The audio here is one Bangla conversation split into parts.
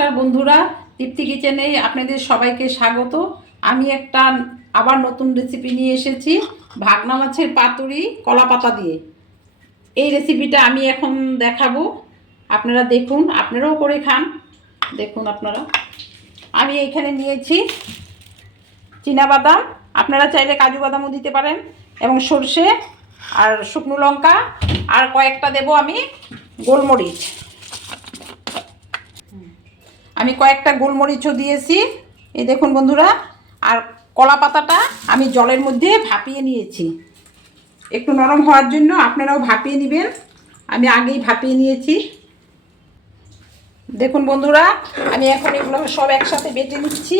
নমস্কার বন্ধুরা, তৃপ্তি কিচেনে আপনাদের সবাইকে স্বাগত। আমি একটা আবার নতুন রেসিপি নিয়ে এসেছি, ভাগনা মাছের পাতুরি কলা পাতা দিয়ে। এই রেসিপিটা আমি এখন দেখাবো, আপনারা দেখুন, আপনারাও করে খান। দেখুন আপনারা, আমি এইখানে নিয়েছি চীনাবাদাম, আপনারা চাইলে কাজু বাদামও দিতে পারেন, এবং সর্ষে আর শুকনো লঙ্কা, আর কয়েকটা দেব আমি গোলমরিচ। আমি কয়েকটা গোলমরিচও দিয়েছি, এই দেখুন বন্ধুরা। আর কলা পাতাটা আমি জলের মধ্যে ভাপিয়ে নিয়েছি একটু নরম হওয়ার জন্য, আপনারাও ভাপিয়ে নেবেন। আমি আগেই ভাপিয়ে নিয়েছি। দেখুন বন্ধুরা, আমি এখন এগুলো সব একসাথে বেটে নিচ্ছি।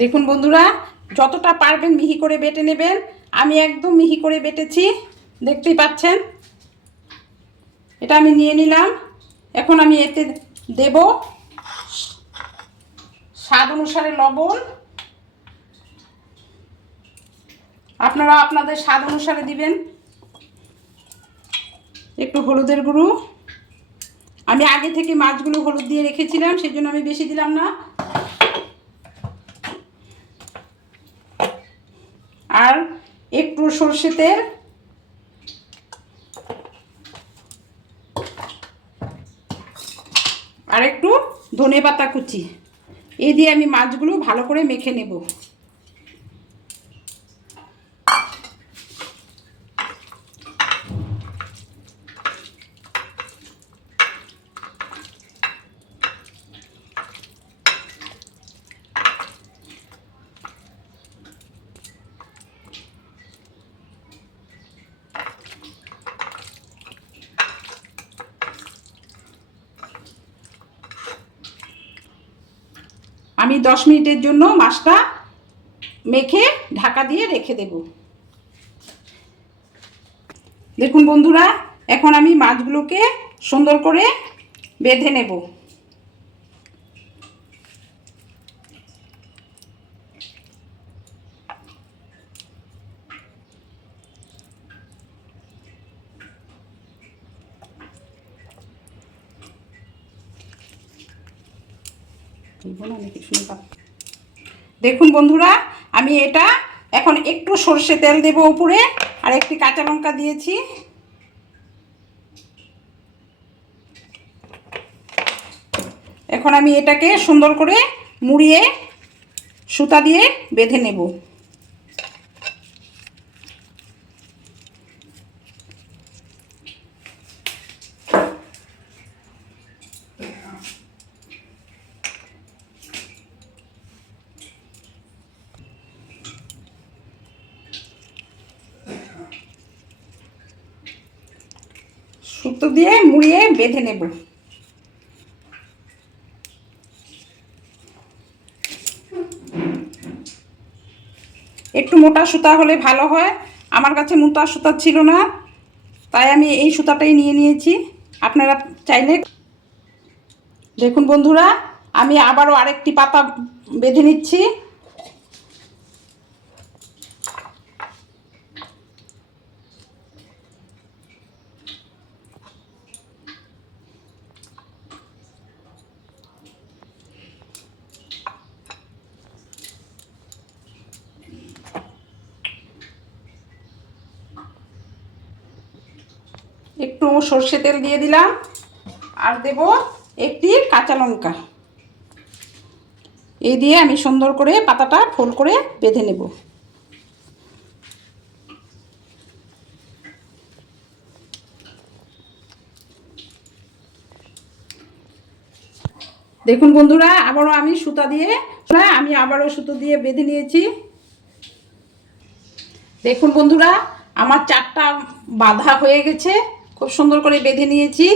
দেখুন বন্ধুরা, যতটা পারবেন মিহি করে বেটে নেবেন। আমি একদম মিহি করে বেটেছি, দেখতেই পাচ্ছেন। এটা আমি নিয়ে নিলাম। এখন আমি এতে দেব স্বাদ অনুসারে লবণ, আপনারা আপনাদের স্বাদ অনুসারে দিবেন। একটু হলুদের গুঁড়ো, আমি আগে থেকে মাছগুলো হলুদ দিয়ে রেখেছিলাম, সেই জন্য আমি বেশি দিলাম না। আর একটু সরষে তেল, আর একটু ধনেপাতা কুচি, এই দিয়ে আমি মাছগুলো ভালো করে মেখে নেব। আমি 10 মিনিটের জন্য মাছটা মেখে ঢাকা দিয়ে রেখে দেব। দেখুন বন্ধুরা, এখন আমি মাছগুলোকে সুন্দর করে বেঁধে নেব। দেখুন বন্ধুরা, আমি এটা এখন একটু সরষে তেল দেব উপরে, আর একটি কাঁচা লঙ্কা দিয়েছি। এখন আমি এটাকে সুন্দর করে মুড়িয়ে সুতা দিয়ে বেঁধে নেব। সুতো দিয়ে মুড়িয়ে বেঁধে নেব। একটু মোটা সুতা হলে ভালো হয়, আমার কাছে মোটা সুতা ছিল না, তাই আমি এই সুতাটাই নিয়ে নিয়েছি। আপনারা চাইলে, দেখুন বন্ধুরা, আমি আবারও আরেকটি পাতা বেঁধে নিচ্ছি। একটু সর্ষে তেল দিয়ে দিলাম, আর দেব একটি কাঁচা লঙ্কা। এই দিয়ে আমি সুন্দর করে পাতাটা ফুল করে বেঁধে নেব। দেখুন বন্ধুরা, আবারও আমি সুতো দিয়ে বেঁধে নিয়েছি। দেখুন বন্ধুরা, আমার 4টা বাঁধা হয়ে গেছে, খুব সুন্দর করে বেঁধে নিয়েছি।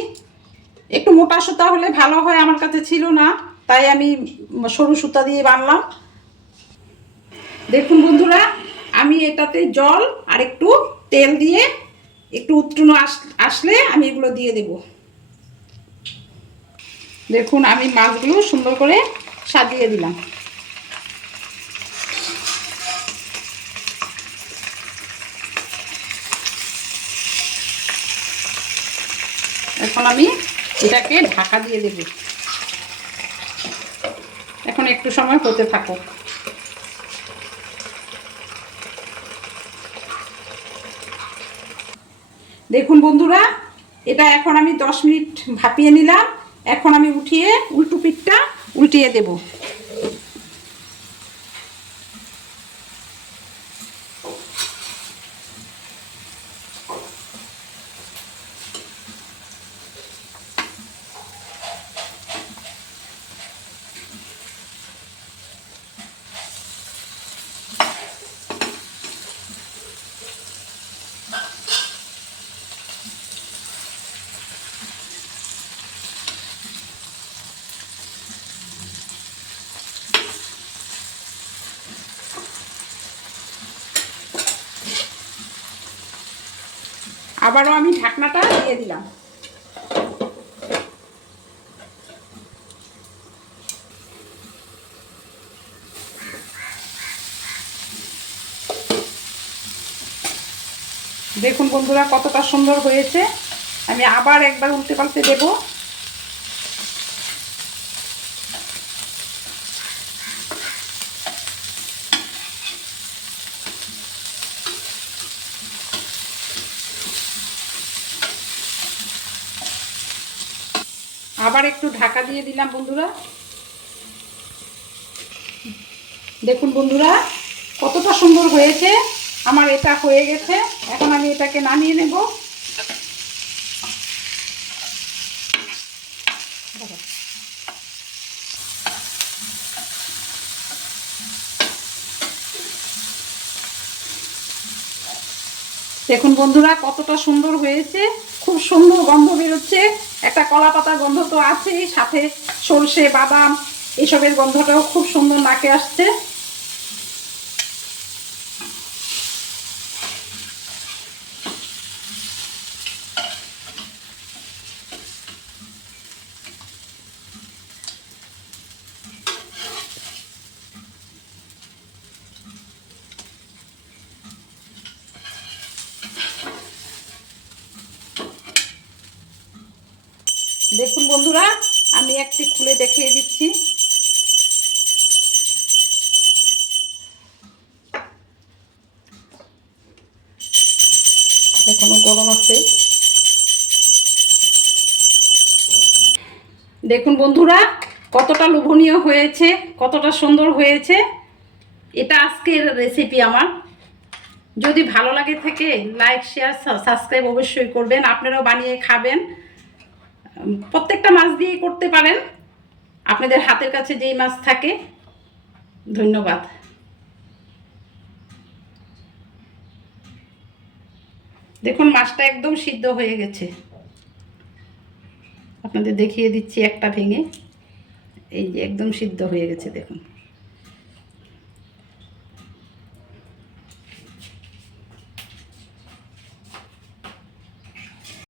একটু মোটা সুতা হলে ভালো হয়, আমার কাছে ছিল না, তাই আমি সরু সুতা দিয়ে বাঁধলাম। দেখুন বন্ধুরা, আমি এটাতে জল আর একটু তেল দিয়ে একটু উত্তোলন আসলে আমি এগুলো দিয়ে দেব। দেখুন, আমি মাছগুলো সুন্দর করে সাজিয়ে দিলাম। এখন আমি এটাকে ঢাকা দিয়ে দেব। এখন একটু সময় হতে থাকো। দেখুন বন্ধুরা, এটা এখন আমি 10 মিনিট ভাপিয়ে নিলাম। এখন আমি উঠিয়ে উল্টো পিঠটা উল্টিয়ে দেব। আবারও আমি ঢাকনাটা দিয়ে দিলাম। দেখুন বন্ধুরা, কতটা সুন্দর হয়েছে। আমি আবার একবার উল্টে পাল্টে দেব। আবার একটু ঢাকা দিয়ে দিলাম বন্ধুরা। দেখুন বন্ধুরা, কতটা সুন্দর হয়েছে। আমার এটা হয়ে গেছে, এখন আমি এটাকে নামিয়ে নেব। দেখুন বন্ধুরা, কতটা সুন্দর হয়েছে। খুব সুন্দর গন্ধ বেরোচ্ছে। একটা কলা পাতার গন্ধ তো আছেই, সাথে সরষে বাদাম এসবের গন্ধটাও খুব সুন্দর নাকে আসছে। দেখুন বন্ধুরা, আমি একটি খুলে দেখিয়ে দিচ্ছি। এখনো গরম আছে। দেখুন বন্ধুরা, কতটা লোভনীয় হয়েছে, কতটা সুন্দর হয়েছে। এটা আজকের রেসিপি আমার। যদি ভালো লাগে থাকে, লাইক শেয়ার সাবস্ক্রাইব অবশ্যই করবেন। আপনারাও বানিয়ে খাবেন। প্রত্যেকটা মাছ দিয়েই করতে পারেন, আপনাদের হাতের কাছে যেই মাছ থাকে। ধন্যবাদ। দেখুন, মাছটা একদম সিদ্ধ হয়ে গেছে। আপনাদের দেখিয়ে দিচ্ছি একটা ভেঙে। এই যে একদম সিদ্ধ হয়ে গেছে, দেখুন।